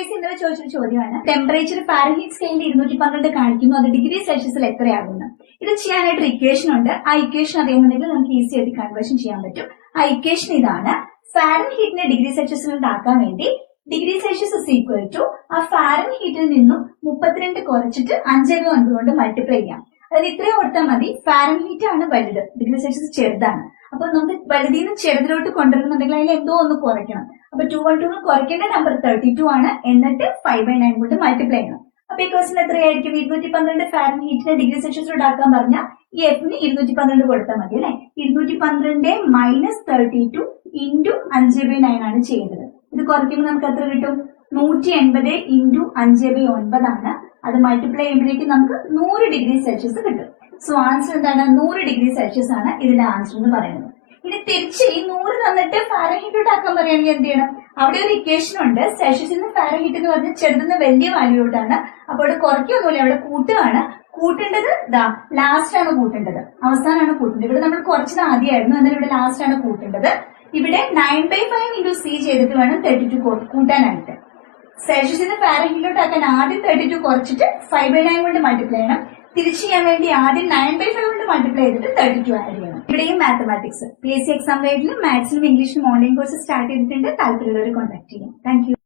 S ഇന്നലെ ചോദിച്ചൊരു ചോദ്യമാണ്. ടെമ്പറേച്ചർ ഫാരൻഹീറ്റ് സ്കെയിലിൽ ഇരുന്നൂറ്റി പന്ത്രണ്ട് കാണിക്കുന്നു. അത് ഡിഗ്രി സെൽഷ്യസിൽ എത്രയാകുന്നു? ഇത് ചെയ്യാനായിട്ട് ഇക്വേഷൻ ഉണ്ട്. ആ ഇക്വേഷൻ അറിയുന്നുണ്ടെങ്കിൽ നമുക്ക് ഈസി ആയിട്ട് കൺവേർഷൻ ചെയ്യാൻ പറ്റും. ആ ഇക്വേഷൻ ഇതാണ്. ഫാരൻഹീറ്റിനെ ഡിഗ്രി സെൽഷ്യസിൽ ഉണ്ടാക്കാൻ വേണ്ടി degree Celsius is equal to ആ ഫാരൻ ഹീറ്റിൽ നിന്നും മുപ്പത്തിരണ്ട് കുറച്ചിട്ട് അഞ്ചേ ഒൻപത് കൊണ്ട് മൾട്ടിപ്ലൈ ചെയ്യാം. അതായത് ഇത്രയും കൊടുത്താൽ മതി. ഫാരൻഹീറ്റ് ആണ് വലുത്. ഡിഗ്രി സെൽഷ്യസ് ചെറുതാണ്. അപ്പൊ നമുക്ക് വലുതിൽ നിന്ന് ചെറുതിലോട്ട് കൊണ്ടുവരുന്നുണ്ടെങ്കിൽ അതിൽ എന്തോ ഒന്ന് കുറയ്ക്കണം. അപ്പൊ ടു വൺ ടു കുറയ്ക്കേണ്ട നമ്പർ തേർട്ടി ടു ആണ്. എന്നിട്ട് ഫൈവ് ബൈ നയൻ കൊണ്ട് മൾട്ടിപ്ലൈ ചെയ്യണം. അപ്പൊ ഈ ക്വസ്റ്റിന് എത്രയായിരിക്കും? ഇരുന്നൂറ്റി പന്ത്രണ്ട് ഫാരൻഹീറ്റിന്റെ ഡിഗ്രി സെൽഷ്യസ് ഉണ്ടാക്കാൻ പറഞ്ഞാൽ ഈ എഫിന് ഇരുന്നൂറ്റി പന്ത്രണ്ട് കൊടുത്താൽ മതി അല്ലെ? ഇരുന്നൂറ്റി പന്ത്രണ്ട് മൈനസ് തേർട്ടി ടു ഇന്റു അഞ്ച് ബൈ നയൻ ആണ് ചെയ്യേണ്ടത്. ഇത് കുറയ്ക്കുമ്പോൾ നമുക്ക് എത്ര കിട്ടും? നൂറ്റി എൺപത് ഇന്റു അഞ്ച് ബൈ ഒൻപതാണ്. അത് മൾട്ടിപ്ലൈ ചെയ്യുമ്പോഴേക്കും നമുക്ക് നൂറ് ഡിഗ്രി സെൽഷ്യസ് കിട്ടും. സോ ആൻസർ എന്താണ്? നൂറ് ഡിഗ്രി സെൽഷ്യസ് ആണ് ഇതിന്റെ ആൻസർ എന്ന് പറയുന്നത്. ഇനി തിരിച്ച് ഈ നൂറ് തന്നിട്ട് ഫാരഹീറ്റോട്ട് ആക്കാൻ പറയുകയാണെങ്കിൽ എന്ത് ചെയ്യണം? അവിടെ ഒരു ഇക്വേഷൻ ഉണ്ട്. സെൽഷ്യസിൽ നിന്ന് ഫാരഹീറ്റ് എന്ന് പറഞ്ഞാൽ ചെറുതുന്ന വലിയ വാല്യൂട്ടാണ് അപ്പോൾ അവിടെ കുറയ്ക്കൊന്നുമില്ല അവിടെ കൂട്ടുകയാണ്. കൂട്ടേണ്ടത് ദാ ലാസ്റ്റ് ആണ് കൂട്ടേണ്ടത്. അവസാനമാണ് കൂട്ടേണ്ടത്. ഇവിടെ നമ്മൾ കുറച്ചത് ആദ്യമായിരുന്നു. എന്നാൽ ഇവിടെ ലാസ്റ്റ് ആണ് കൂട്ടേണ്ടത്. ഇവിടെ nine by five into C ചെയ്തിട്ട് വേണം തേർട്ടി ടു കൂട്ടാനായിട്ട്. സെൽഷ്യസിന് ഫാരഹീറ്റിലോട്ട് ആക്കാൻ ആദ്യം തേർട്ടി ടു കുറച്ചിട്ട് ഫൈവ് ബൈ നയൻ കൊണ്ട് മൾട്ടിപ്ലൈ ചെയ്യണം. തിരിച്ചു ചെയ്യാൻ വേണ്ടി ആദ്യം നയൻ ബൈ ഫൈവ് കൊണ്ട് മൾട്ടിപ്ലൈ ചെയ്തിട്ട് തേർട്ടി ടു ആഡ് ചെയ്യണം. ഇവിടെയും mathematics P S C exam ഗൈഡിലും മാത്സിലും ഇംഗ്ലീഷിലും ഓൺലൈൻ കോഴ്സ് സ്റ്റാർട്ട് ചെയ്തിട്ടുണ്ട്. താല്പര്യമുള്ളവർ കോൺടാക്ട് ചെയ്യാം. താങ്ക്